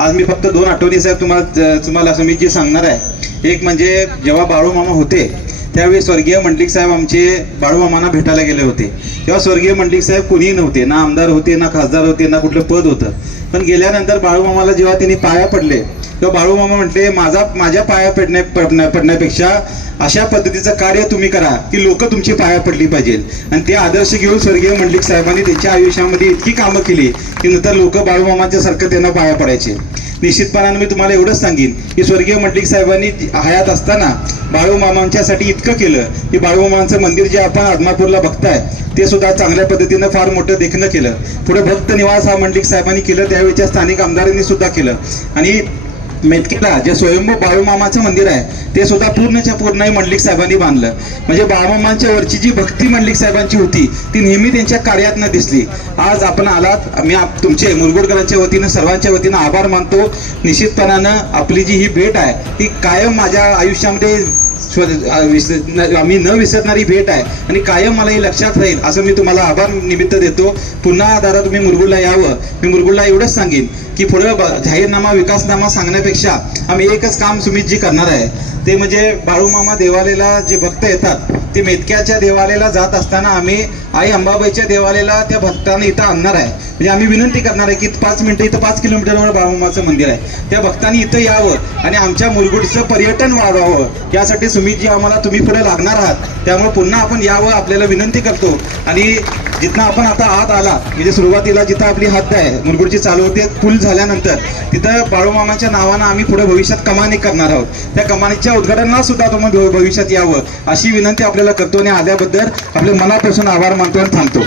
आज मी फक्त दोन आठवणी साहेब तुम्हाला तुम्हाला असं मी जे सांगणार आहे. एक म्हणजे जेव्हा बाळूमामा होते त्यावेळी स्वर्गीय मंडलिक साहेब आमचे बाळूमामांना भेटायला गेले होते. तेव्हा स्वर्गीय मंडलिक साहेब कुणीही नव्हते ना आमदार होते ना खासदार होते ना कुठलं पद होतं. पण गेल्यानंतर बाळूमामाला जेव्हा त्यांनी पाया पडले किंवा बाळू मामा म्हटले माझा माझ्या पाया पडण्या पडण्या पडण्यापेक्षा अशा पद्धतीचं कार्य तुम्ही करा की लोक तुमची पाया पडली पाहिजे. आणि ते आदर्श घेऊन स्वर्गीय मंडलिक साहेबांनी त्यांच्या आयुष्यामध्ये इतकी कामं केली की नंतर लोक बाळूमामाच्या सारखं त्यांना पाया पडायचे. निश्चितपणानं मी तुम्हाला एवढंच सांगेन की स्वर्गीय मंडलिक साहेबांनी हयात असताना बाळूमामांच्यासाठी इतकं केलं की बाळूमामांचं मंदिर जे आपण आदमापूरला बघताय ते सुद्धा चांगल्या पद्धतीनं फार मोठं देखणं केलं. पुढे भक्त निवास हा मंडलिक साहेबांनी केलं त्यावेळीच्या स्थानिक आमदारांनी सुद्धा केलं. आणि मेतकेला जे स्वयंभू बाळूमामाचं मंदिर आहे ते सुद्धा पूर्णच्या पूर्ण मंडलिक साहेबांनी बांधलं. म्हणजे बाळूमामांच्या वरची जी भक्ती मंडलिक साहेबांची होती ती नेहमी त्यांच्या कार्यातनं दिसली. आज आपण आलात मी आप- तुमचे मुलगुडकरांच्या वतीनं सर्वांच्या वतीनं आभार मानतो. निश्चितपणानं आपली जी ही भेट आहे ती कायम माझ्या आयुष्यामध्ये आम्ही न विसरणारी भेट आहे. आणि कायम मला हे लक्षात राहील असं मी तुम्हाला आभार निमित्त देतो. पुन्हा दादा तुम्ही मुरगुडला यावं. मी मुरगुडला एवढंच सांगेन की पुढं जाहीरनामा विकासनामा सांगण्यापेक्षा आम्ही एकच काम सुमितजी करणार आहे ते म्हणजे बाळूमामा देवालयाला जे भक्त येतात ते मेतक्याच्या देवालयाला जात असताना आम्ही आई अंबाबाईच्या देवालयाला त्या भक्तांना इथं आणणार आहे. म्हणजे आम्ही विनंती करणार आहे की पाच मिनटं इथं पाच किलोमीटरवर बाळूमामाचं मंदिर आहे. त्या भक्तांनी इथं यावं आणि आमच्या मुलगुडचं पर्यटन वाढवावं. यासाठी सुमितजी आम्हाला तुम्ही पुढे लागणार आहात. त्यामुळे पुन्हा आपण यावं आपल्याला विनंती करतो. आणि जिथनं आपण आता आत आला म्हणजे सुरुवातीला जिथं आपली हद्द आहे मुलगुडची चालू होते पूल झाल्यानंतर तिथं बाळूमामाच्या नावानं आम्ही पुढे भविष्यात कमानी करणार आहोत. त्या कमानीच्या उद्घाटनाला सुद्धा तुम्ही भविष्यात यावं अशी विनंती आपल्याला करतो आणि आल्याबद्दल आपल्या मनापासून आभार मानतो आणि थांबतो.